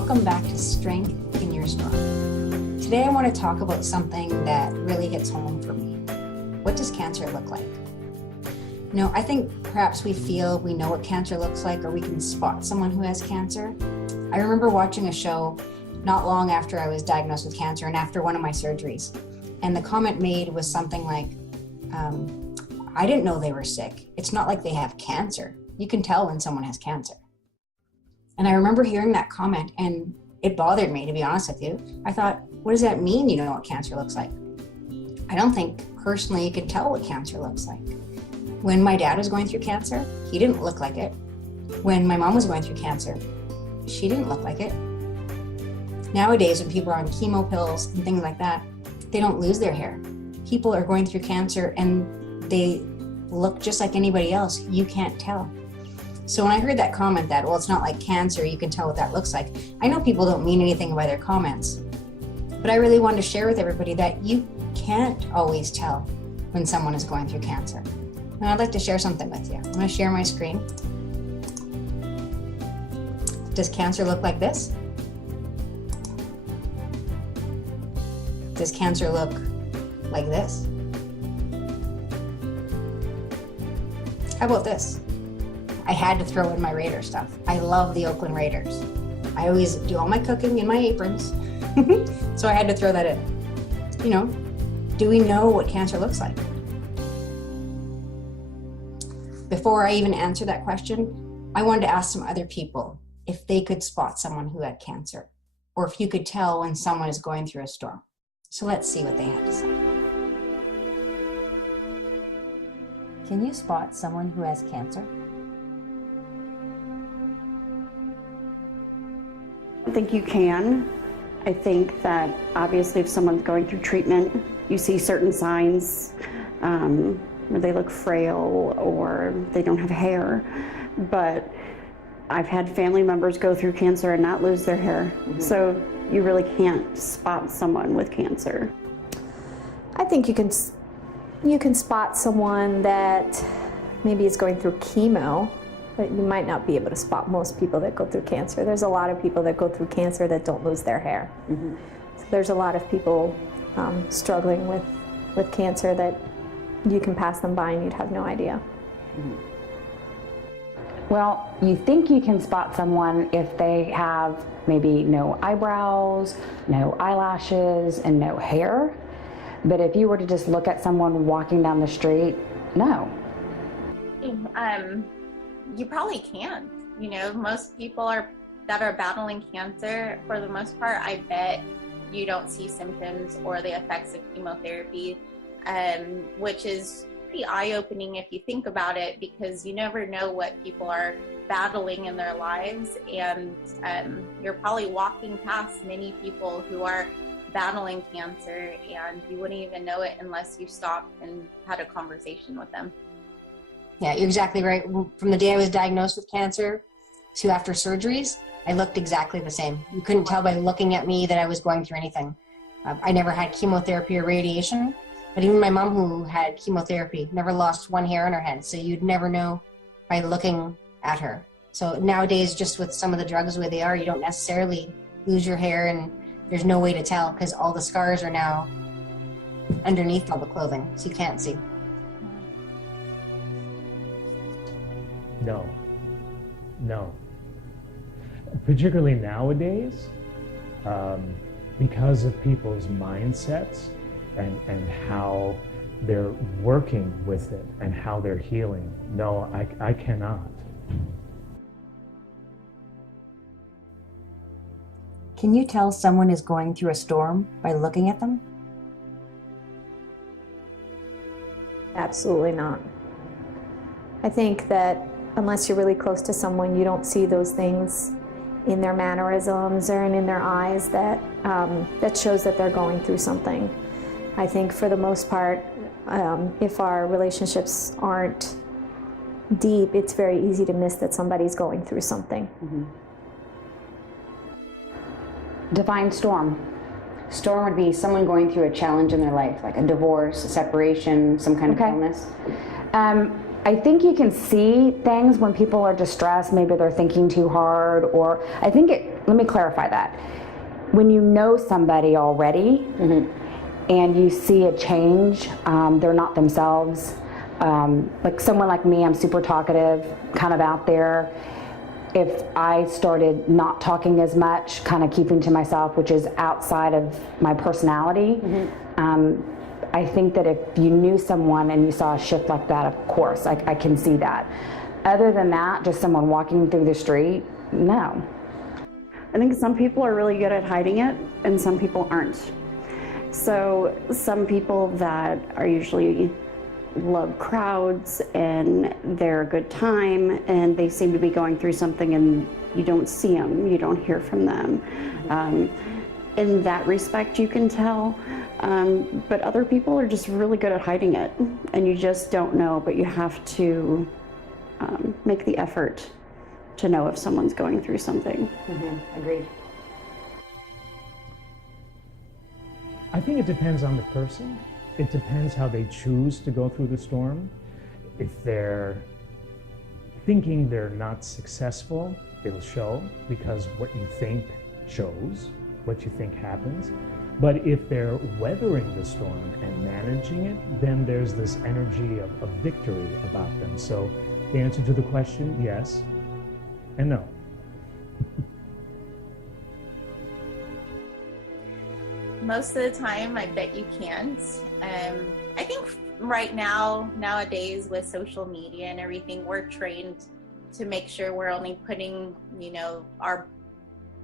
welcome back to Strength in Your Storm. Today I want to talk about something that really hits home for me. What does cancer look like? I think perhaps we feel we know what cancer looks like, or we can spot someone who has cancer. I remember watching a show not long after I was diagnosed with cancer and after one of my surgeries. And the comment made was something like, I didn't know they were sick. It's not like they have cancer. You can tell when someone has cancer. And I remember hearing that comment and it bothered me, to be honest with you. I thought, what does that mean, you know what cancer looks like? I don't think personally you could tell what cancer looks like. When my dad was going through cancer, he didn't look like it. When my mom was going through cancer, she didn't look like it. Nowadays, when people are on chemo pills and things like that, they don't lose their hair. People are going through cancer and they look just like anybody else. You can't tell. So when I heard that comment that, well, it's not like cancer, you can tell what that looks like. I know people don't mean anything by their comments, but I really wanted to share with everybody that you can't always tell when someone is going through cancer. And I'd like to share something with you. I'm going to share my screen. Does cancer look like this? Does cancer look like this? How about this? I had to throw in my Raider stuff. I love the Oakland Raiders. I always do all my cooking in my aprons. So I had to throw that in. Do we know what cancer looks like? Before I even answer that question, I wanted to ask some other people if they could spot someone who had cancer, or if you could tell when someone is going through a storm. So let's see what they had to say. Can you spot someone who has cancer? I think you can. I think that obviously if someone's going through treatment, you see certain signs where they look frail or they don't have hair. But I've had family members go through cancer and not lose their hair. Mm-hmm. So you really can't spot someone with cancer. I think you can spot someone that maybe is going through chemo, but you might not be able to spot most people that go through cancer. There's a lot of people that go through cancer that don't lose their hair. Mm-hmm. So there's a lot of people struggling with cancer that you can pass them by and you'd have no idea. Mm-hmm. Well, you think you can spot someone if they have maybe no eyebrows, no eyelashes, and no hair. But if you were to just look at someone walking down the street, no. You probably can. Most people that are battling cancer, for the most part, I bet you don't see symptoms or the effects of chemotherapy, which is pretty eye-opening if you think about it, because you never know what people are battling in their lives, and you're probably walking past many people who are battling cancer and you wouldn't even know it unless you stopped and had a conversation with them. Yeah, you're exactly right. From the day I was diagnosed with cancer to after surgeries, I looked exactly the same. You couldn't tell by looking at me that I was going through anything. I never had chemotherapy or radiation, but even my mom, who had chemotherapy, never lost one hair on her head. So you'd never know by looking at her. So nowadays, just with some of the drugs the way they are, you don't necessarily lose your hair, and there's no way to tell because all the scars are now underneath all the clothing, so you can't see. No. Particularly nowadays, because of people's mindsets and how they're working with it and how they're healing. No, I cannot. Can you tell someone is going through a storm by looking at them? Absolutely not. I think that unless you're really close to someone, you don't see those things in their mannerisms or in their eyes that shows that they're going through something. I think for the most part, if our relationships aren't deep, it's very easy to miss that somebody's going through something. Mm-hmm. Define storm. Storm would be someone going through a challenge in their life, like a divorce, a separation, some kind of illness. I think you can see things when people are distressed, maybe they're thinking too hard, or let me clarify that. When you know somebody already and you see a change, they're not themselves. Like someone like me, I'm super talkative, kind of out there. If I started not talking as much, kind of keeping to myself, which is outside of my personality, I think that if you knew someone and you saw a shift like that, of course, I can see that. Other than that, just someone walking through the street, no. I think some people are really good at hiding it and some people aren't. So some people that are usually love crowds and they're a good time and they seem to be going through something and you don't see them, you don't hear from them. In that respect you can tell, but other people are just really good at hiding it and you just don't know, but you have to make the effort to know if someone's going through something. Agreed. I think it depends on the person. It depends how they choose to go through the storm. If they're thinking they're not successful, it'll show, because what you think shows, what you think happens. But if they're weathering the storm and managing it, then there's this energy of victory about them. So the answer to the question, yes and no. Most of the time, I bet you can't. I think nowadays with social media and everything, we're trained to make sure we're only putting, our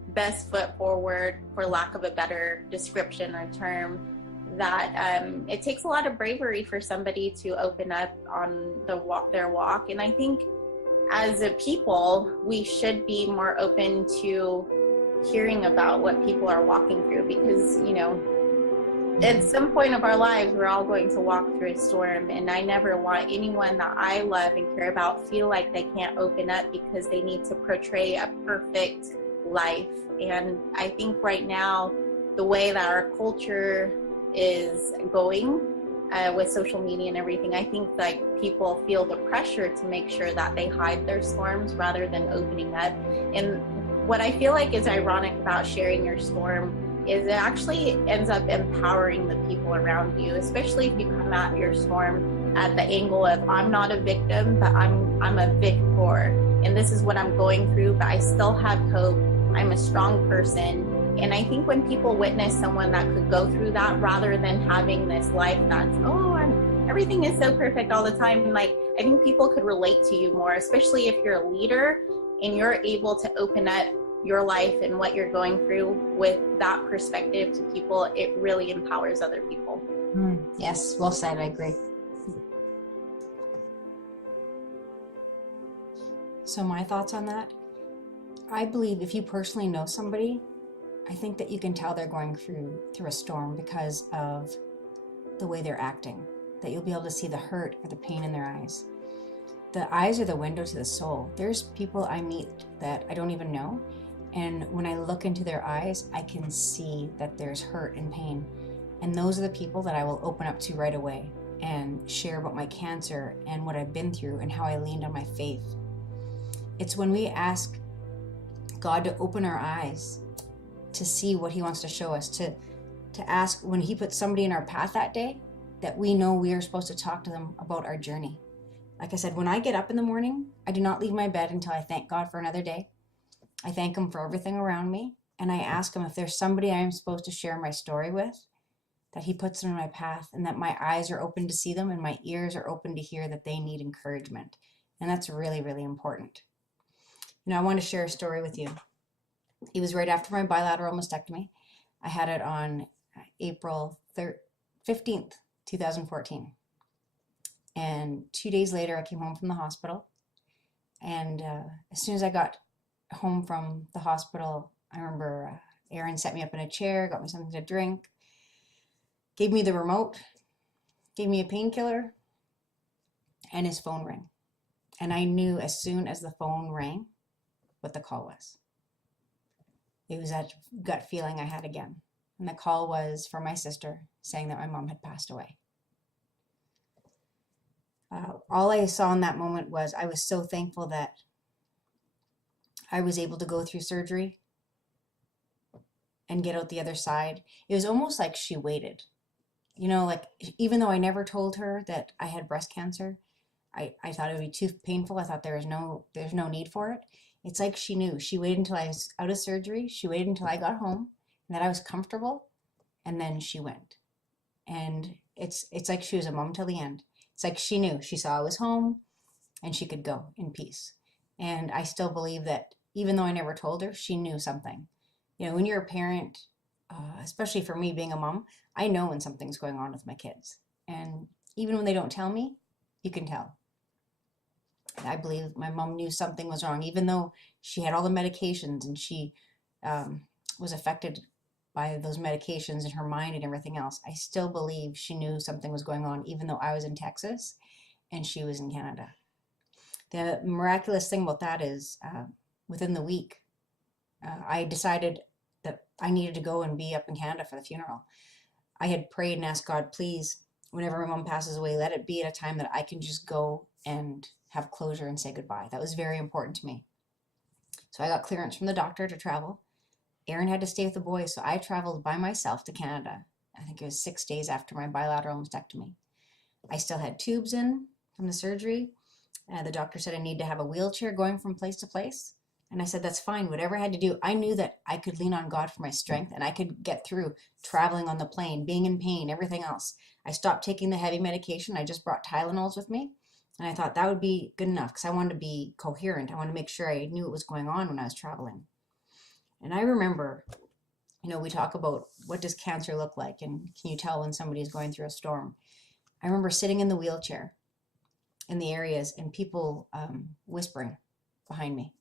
best foot forward, for lack of a better description or term, that it takes a lot of bravery for somebody to open up on their walk. And I think as a people, we should be more open to hearing about what people are walking through, because at some point of our lives we're all going to walk through a storm, and I never want anyone that I love and care about feel like they can't open up because they need to portray a perfect life. And I think right now, the way that our culture is going with social media and everything, I think like people feel the pressure to make sure that they hide their storms rather than opening up. And what I feel like is ironic about sharing your storm is it actually ends up empowering the people around you, especially if you come at your storm at the angle of, I'm not a victim, but I'm a victor. And this is what I'm going through, but I still have hope. I'm a strong person. And I think when people witness someone that could go through that, rather than having this life that's, everything is so perfect all the time, like, I think people could relate to you more, especially if you're a leader and you're able to open up your life and what you're going through with that perspective to people. It really empowers other people. Yes, well said. I agree. So my thoughts on that, I believe if you personally know somebody, I think that you can tell they're going through a storm because of the way they're acting, that you'll be able to see the hurt or the pain in their eyes. The eyes are the window to the soul. There's people I meet that I don't even know, and when I look into their eyes, I can see that there's hurt and pain. And those are the people that I will open up to right away and share about my cancer and what I've been through and how I leaned on my faith. It's when we ask God to open our eyes to see what he wants to show us, to ask when he puts somebody in our path that day, that we know we are supposed to talk to them about our journey. Like I said, when I get up in the morning, I do not leave my bed until I thank God for another day. I thank him for everything around me. And I ask him if there's somebody I'm supposed to share my story with, that he puts them in my path, and that my eyes are open to see them and my ears are open to hear that they need encouragement. And that's really, really important. I want to share a story with you. It was right after my bilateral mastectomy. I had it on April 15th, 2014. And 2 days later, I came home from the hospital. And as soon as I got home from the hospital, I remember Aaron set me up in a chair, got me something to drink, gave me the remote, gave me a painkiller, and his phone rang. And I knew as soon as the phone rang what the call was. It was that gut feeling I had again. And the call was from my sister saying that my mom had passed away. all I saw in that moment was I was so thankful that I was able to go through surgery and get out the other side. It was almost like she waited. You know, like even though I never told her that I had breast cancer, I thought it would be too painful. I thought there's no need for it. It's like she knew. She waited until I was out of surgery. She waited until I got home and that I was comfortable, and then she went. And it's like she was a mom till the end. It's like she knew. She saw I was home and she could go in peace. And I still believe that even though I never told her, she knew something. You know, when you're a parent, especially for me being a mom, I know when something's going on with my kids. And even when they don't tell me, you can tell. I believe my mom knew something was wrong, even though she had all the medications and she was affected by those medications in her mind and everything else. I still believe she knew something was going on, even though I was in Texas and she was in Canada. The miraculous thing about that is within the week, I decided that I needed to go and be up in Canada for the funeral. I had prayed and asked God, please, whenever my mom passes away, let it be at a time that I can just go and have closure and say goodbye. That was very important to me. So I got clearance from the doctor to travel. Aaron had to stay with the boys, so I traveled by myself to Canada. I think it was 6 days after my bilateral mastectomy. I still had tubes in from the surgery. The doctor said I need to have a wheelchair going from place to place. And I said, that's fine, whatever I had to do. I knew that I could lean on God for my strength and I could get through traveling on the plane, being in pain, everything else. I stopped taking the heavy medication. I just brought Tylenols with me. And I thought that would be good enough because I wanted to be coherent. I wanted to make sure I knew what was going on when I was traveling. And I remember, you know, we talk about what does cancer look like and can you tell when somebody's going through a storm? I remember sitting in the wheelchair in the areas and people whispering behind me.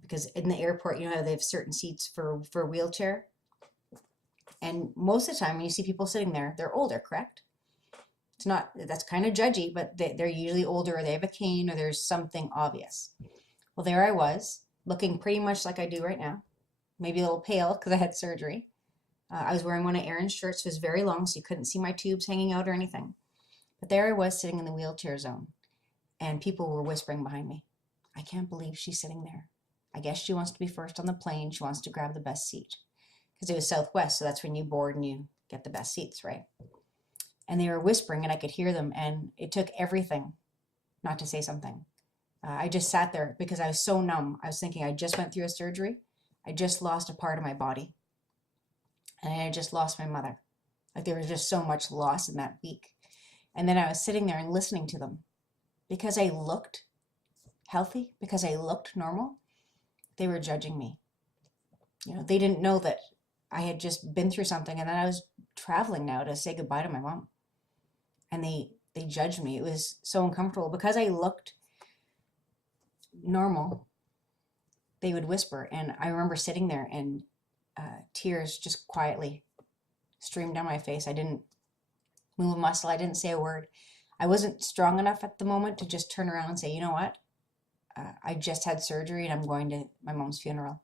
Because in the airport, you know, they have certain seats for wheelchair. And most of the time when you see people sitting there, they're older, correct? It's not, that's kind of judgy, but they're usually older or they have a cane or there's something obvious. Well, there I was, looking pretty much like I do right now, maybe a little pale because I had surgery. I was wearing one of Aaron's shirts. It was very long, so you couldn't see my tubes hanging out or anything. But there I was sitting in the wheelchair zone, and people were whispering behind me, I can't believe she's sitting there. I guess she wants to be first on the plane. She wants to grab the best seat. Because it was Southwest, so that's when you board and you get the best seats, right? And they were whispering, and I could hear them, and it took everything not to say something. I just sat there because I was so numb. I was thinking I just went through a surgery. I just lost a part of my body. And I just lost my mother. Like there was just so much loss in that week. And then I was sitting there and listening to them. Because I looked healthy, because I looked normal, they were judging me. You know, they didn't know that I had just been through something and then I was traveling now to say goodbye to my mom. And they judged me. It was so uncomfortable. Because I looked normal, they would whisper. And I remember sitting there and tears just quietly streamed down my face. I didn't move a muscle. I didn't say a word. I wasn't strong enough at the moment to just turn around and say, you know what? I just had surgery and I'm going to my mom's funeral.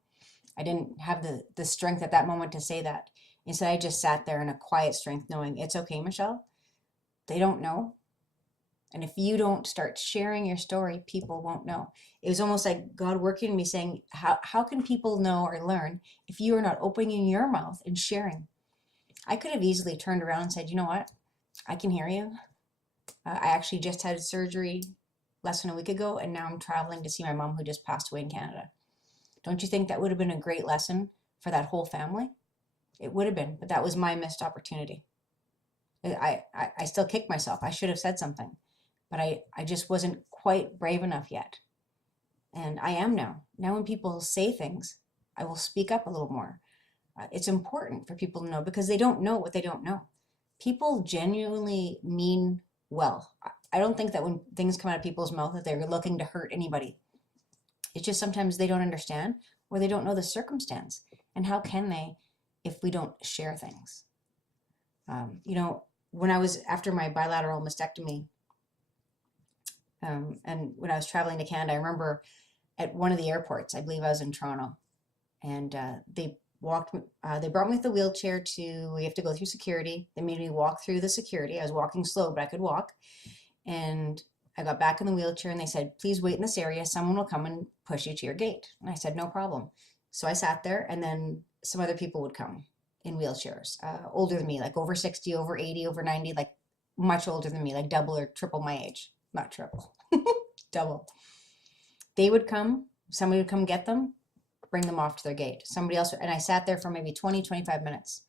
I didn't have the strength at that moment to say that. Instead, I just sat there in a quiet strength knowing it's okay, Michelle. They don't know. And if you don't start sharing your story, people won't know. It was almost like God working in me saying, how can people know or learn if you are not opening your mouth and sharing? I could have easily turned around and said, you know what? I can hear you. I actually just had surgery less than a week ago, and now I'm traveling to see my mom who just passed away in Canada. Don't you think that would have been a great lesson for that whole family? It would have been, but that was my missed opportunity. I still kick myself. I should have said something, but I just wasn't quite brave enough yet. And I am now. Now when people say things, I will speak up a little more. It's important for people to know because they don't know what they don't know. People genuinely mean well. I don't think that when things come out of people's mouth that they're looking to hurt anybody. It's just sometimes they don't understand or they don't know the circumstance. And how can they if we don't share things? You know, when I was after my bilateral mastectomy and when I was traveling to Canada, I remember at one of the airports, I believe I was in Toronto, and they brought me with the wheelchair we have to go through security. They made me walk through the security. I was walking slow, but I could walk. And I got back in the wheelchair and they said, please wait in this area. Someone will come and push you to your gate. And I said, no problem. So I sat there, and then some other people would come in wheelchairs, older than me, like over 60, over 80, over 90, like much older than me, like double or triple my age. Not triple, double. They would come, somebody would come get them, bring them off to their gate. Somebody else, and I sat there for maybe 20, 25 minutes.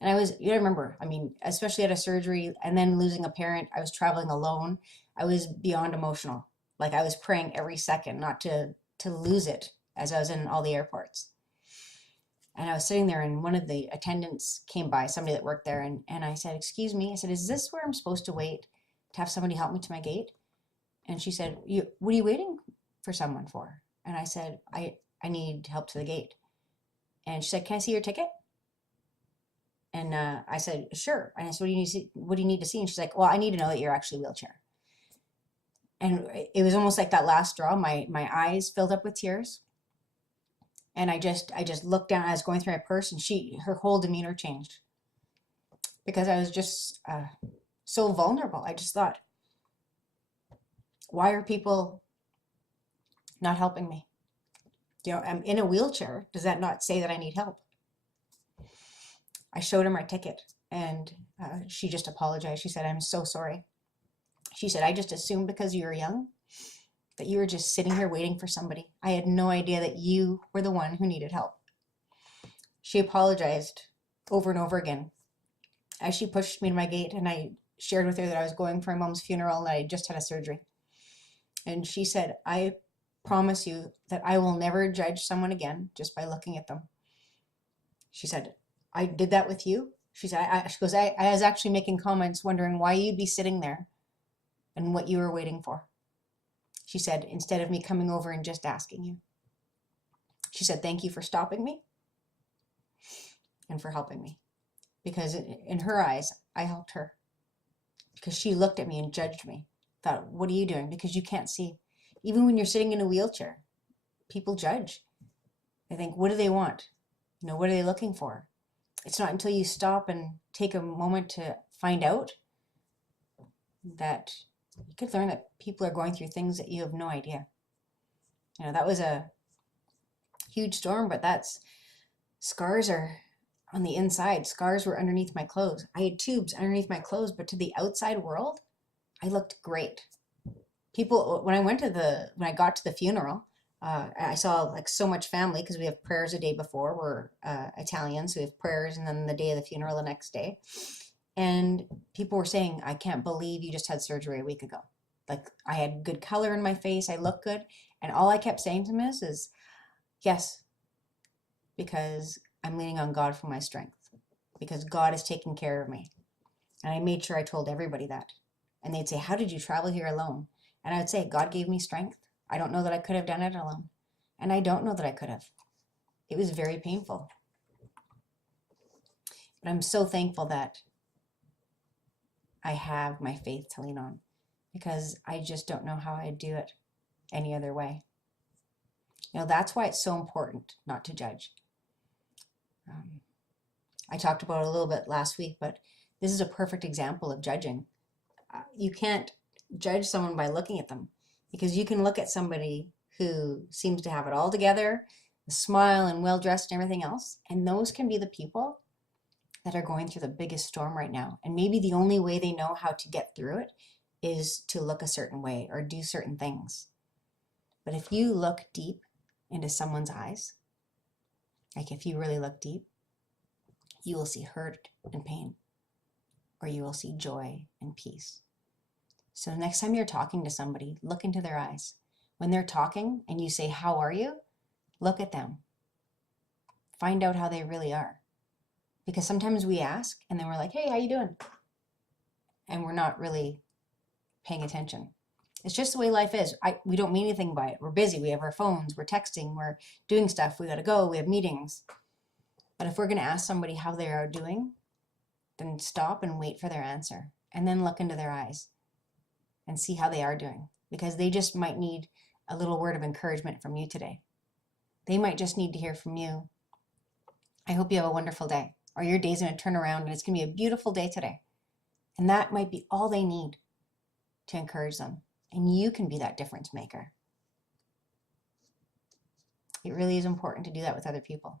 And I was, you remember, I mean, especially at a surgery and then losing a parent, I was traveling alone. I was beyond emotional. Like I was praying every second not to lose it as I was in all the airports. And I was sitting there, and one of the attendants came by, somebody that worked there, and I said, excuse me, I said, is this where I'm supposed to wait to have somebody help me to my gate? And she said, what are you waiting for someone for? And I said, I need help to the gate. And she said, can I see your ticket? And I said, sure. And I said, what do you need to see? What do you need to see? And she's like, well, I need to know that you're actually wheelchair. And it was almost like that last straw. My eyes filled up with tears. And I just looked down. I was going through my purse, and her whole demeanor changed, because I was just so vulnerable. I just thought, why are people not helping me? You know, I'm in a wheelchair. Does that not say that I need help? I showed her my ticket, and she just apologized. She said, I'm so sorry. She said, I just assumed because you were young that you were just sitting here waiting for somebody. I had no idea that you were the one who needed help. She apologized over and over again as she pushed me to my gate, and I shared with her that I was going for my mom's funeral and I just had a surgery. And she said, I promise you that I will never judge someone again just by looking at them. She said, I did that with you. She said, she goes, I was actually making comments wondering why you'd be sitting there and what you were waiting for. She said, instead of me coming over and just asking you. She said, thank you for stopping me and for helping me. Because in her eyes, I helped her. Because she looked at me and judged me. Thought, what are you doing? Because you can't see. Even when you're sitting in a wheelchair, people judge. They think, what do they want? You know, what are they looking for? It's not until you stop and take a moment to find out that you could learn that people are going through things that you have no idea. You know, that was a huge storm, but scars are on the inside. Scars were underneath my clothes. I had tubes underneath my clothes, but to the outside world, I looked great. People, when I got to the funeral, I saw like so much family, because we have prayers a day before. We're Italian, so we have prayers, and then the day of the funeral the next day. And people were saying, I can't believe you just had surgery a week ago. Like, I had good color in my face, I looked good. And all I kept saying to them is, yes, because I'm leaning on God for my strength, because God is taking care of me. And I made sure I told everybody that. And they'd say, how did you travel here alone? And I would say, God gave me strength. I don't know that I could have done it alone. And I don't know that I could have. It was very painful. But I'm so thankful that I have my faith to lean on, because I just don't know how I'd do it any other way. You know, that's why it's so important not to judge. I talked about it a little bit last week, but this is a perfect example of judging. You can't judge someone by looking at them, because you can look at somebody who seems to have it all together, a smile and well-dressed and everything else, and those can be the people that are going through the biggest storm right now. And maybe the only way they know how to get through it is to look a certain way or do certain things. But if you look deep into someone's eyes, like if you really look deep, you will see hurt and pain, or you will see joy and peace. So next time you're talking to somebody, look into their eyes. When they're talking and you say, how are you? Look at them. Find out how they really are. Because sometimes we ask and then we're like, hey, how you doing? And we're not really paying attention. It's just the way life is. We don't mean anything by it. We're busy. We have our phones. We're texting. We're doing stuff. We got to go. We have meetings. But if we're going to ask somebody how they are doing, then stop and wait for their answer. And then look into their eyes and see how they are doing. Because they just might need a little word of encouragement from you today. They might just need to hear from you, I hope you have a wonderful day. Or your day's going to turn around and it's going to be a beautiful day today. And that might be all they need. to encourage them. And you can be that difference maker. It really is important to do that with other people.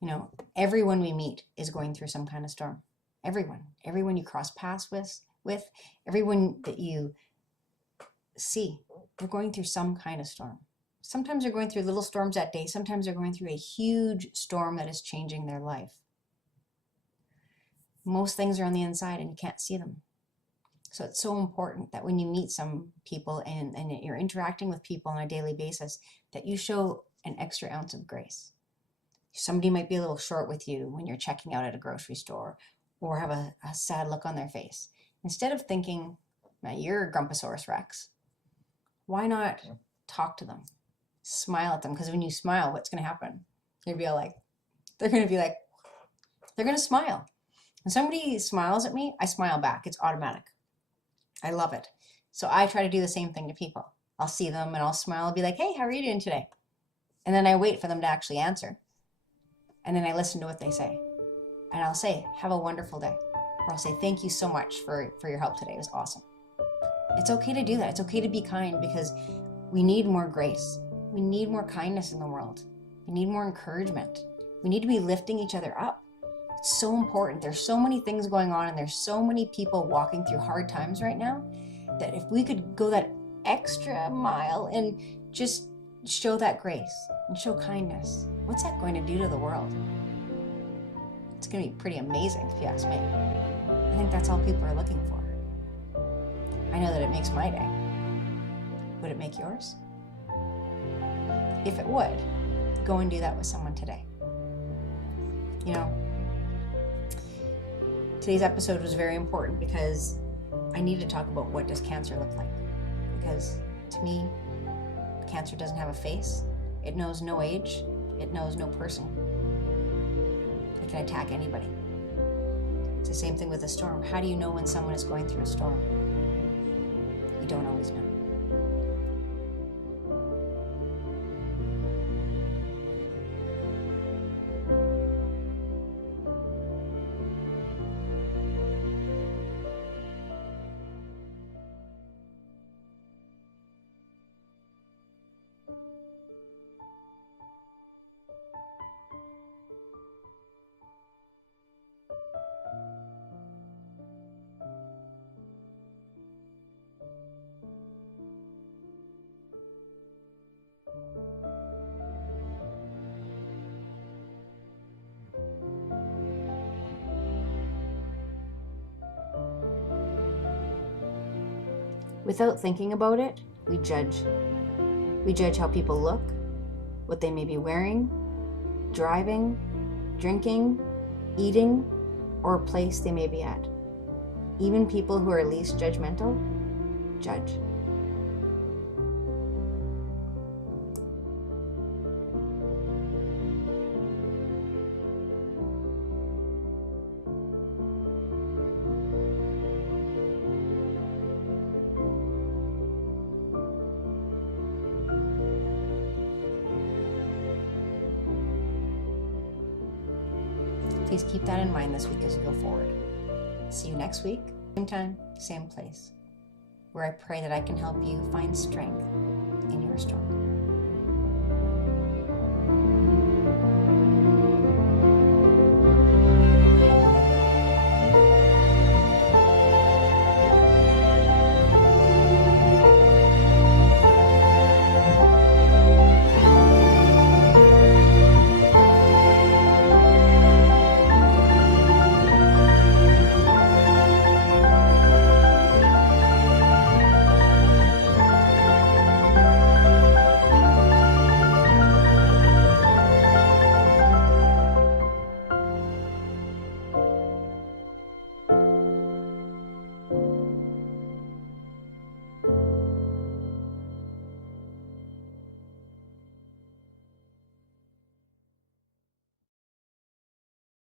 You know, everyone we meet is going through some kind of storm. Everyone you cross paths with, everyone that you see, they're going through some kind of storm. Sometimes they're going through little storms that day. Sometimes they're going through a huge storm that is changing their life. Most things are on the inside and you can't see them. So it's so important that when you meet some people and you're interacting with people on a daily basis, that you show an extra ounce of grace. Somebody might be a little short with you when you're checking out at a grocery store, or have a sad look on their face. Instead of thinking, man, you're a Grumposaurus Rex, why not talk to them? Smile at them, because when you smile, what's going to happen? They're going to smile. When somebody smiles at me, I smile back. It's automatic. I love it. So I try to do the same thing to people. I'll see them and I'll smile and be like, hey, how are you doing today? And then I wait for them to actually answer. And then I listen to what they say. And I'll say, have a wonderful day. Or I'll say, thank you so much for your help today. It was awesome. It's okay to do that. It's okay to be kind, because we need more grace. We need more kindness in the world. We need more encouragement. We need to be lifting each other up. It's so important. There's so many things going on, and there's so many people walking through hard times right now, that if we could go that extra mile and just show that grace and show kindness, what's that going to do to the world? It's going to be pretty amazing, if you ask me. I think that's all people are looking for. I know that it makes my day. Would it make yours? If it would, go and do that with someone today. You know, today's episode was very important because I need to talk about what does cancer look like. Because to me, cancer doesn't have a face. It knows no age. It knows no person. It can attack anybody. It's the same thing with a storm. How do you know when someone is going through a storm? You don't always know. Without thinking about it, we judge. We judge how people look, what they may be wearing, driving, drinking, eating, or a place they may be at. Even people who are least judgmental judge. Please keep that in mind this week as you go forward. See you next week, same time, same place, where I pray that I can help you find strength in your storm.